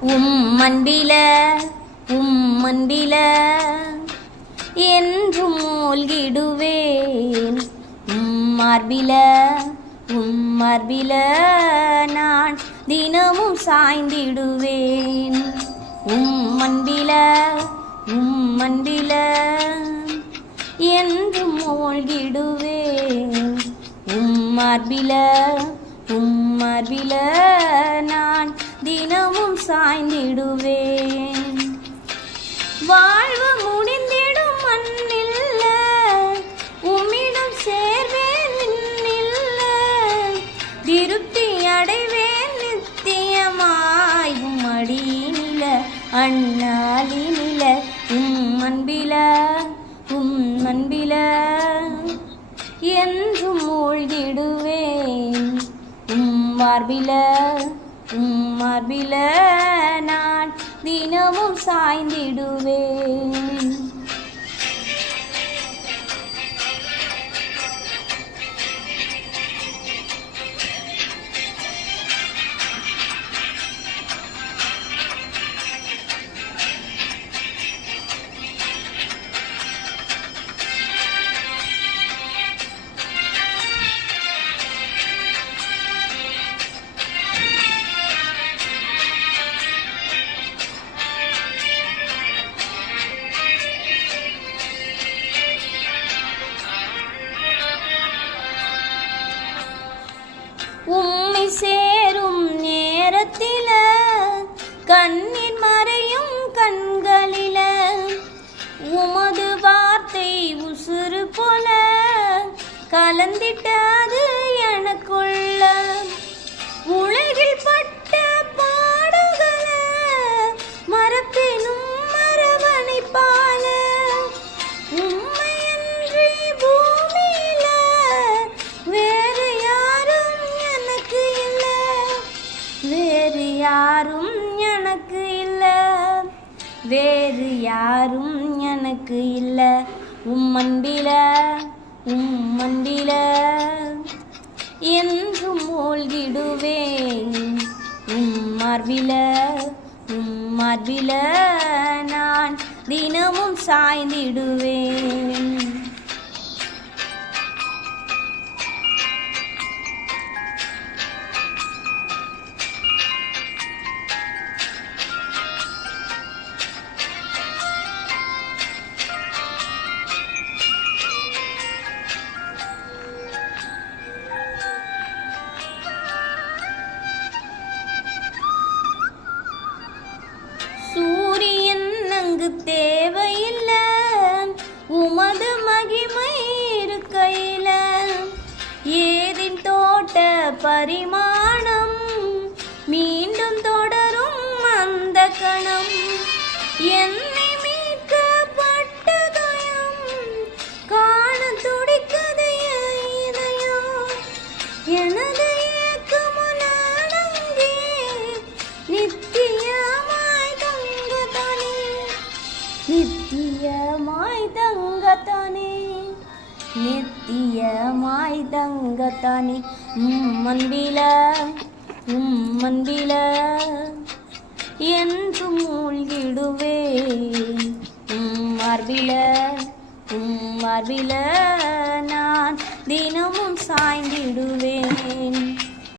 அன்பில என்றும் மூழ்கிடுவேன். மார்பில நான் தினமும் சாய்ந்திடுவேன். அன்பில என்றும் மூழ்கிடுவேன். மார்பில நான் தினமும் சாய்ந்திடுவேன். வாழ்வு முடிந்திடும் மண்ணில்ல, உம்மிடம் சேர்வேன் விண்ணில்ல. திருப்தி அடைவேன் நித்தியமாய் உம்மடியினில அண்ணாலினில. அன்பில என்றும் மூழ்கிடுவேன். மார்பில நான் தினமும் சாய்ந்திடுவேன். உம்மை சேரும் நேரத்தில கண்ணீர் மறையும் கண்களில. உமது வார்த்தை உசுறு போல கலந்திட்டது எனக்குள்ள. உலகில் பட்ட பாடுகள மறப்பேனும் மரவணைப்பால. உம்மையன்றி பூமியில வேறு யாரும் எனக்கு இல்ல. அன்பில என்றும் மூழ்கிடுவேன். மார்பில நான் தினமும் சாய்ந்திடுவேன். சூரியன் அங்கு தேவையில்ல, உமது மகிமை இருக்கையில. ஏதின் தோட்ட பரிமாணம் மீண்டும் தொடரும் அந்த கணம். என்னை மீட்கப்பட்ட காயம் காண துடிக்கதை இதயம். எனது ஏக்கமுனானங்கே நித்தியமாய் தங்கத்தானே. அன்பில என்றும் மூழ்கிடுவேன். மார்பில நான் தினமும் சாய்ந்திடுவேன்.